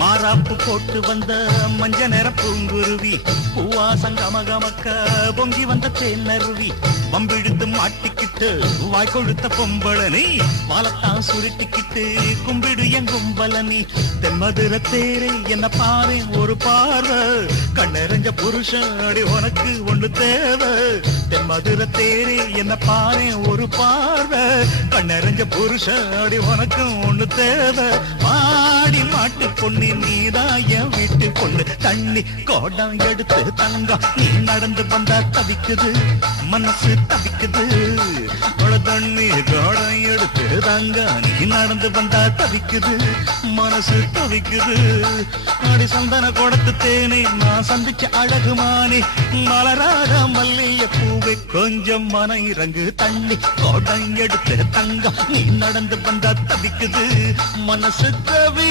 மாறாப்பு போட்டு வந்த மஞ்ச நிற பூங்குருவி பூவாசம் கமகமக்க பொங்கி வந்த தேனருவி வம்பிழுத்து மாட்டிக்கிட்டு வாய் கொழுத்த பொம்பளனி வாழத்தான் சுருட்டிக்கிட்டு கும்பிடு என் கும்பலனி. தென்மதுர தேரை என்ன பாரு ஒரு பார்வை கண்ணெறிஞ்ச புருஷன் அடி உனக்கு ஒண்ணு தேவை. தென்மதுர தேரை என்ன பாரு ஒரு பார்வை. கண்ணெறிஞ்ச புருஷன் அடி உனக்கு ஒண்ணு தேவை. பொண்ணு நீதாய வீட்டு பொண்ணு தண்ணி கோடம் எடுத்து தங்கம் நீ நடந்து வந்தா தவிக்குது மனசு தவிக்குது. தண்ணி கோடம் எடுத்து தங்கம் நீ நடந்து வந்தா தவிக்குது மனசு தவிக்குது. அடி சந்தன கொடுத்து தேனே நான் சந்திச்ச அழகுமானே மலராத மல்லிய பூவை கொஞ்சம் மன இறங்கு தண்ணி கோடம் எடுத்து தங்கம் நீ நடந்து வந்தா தவிக்குது மனசு தவி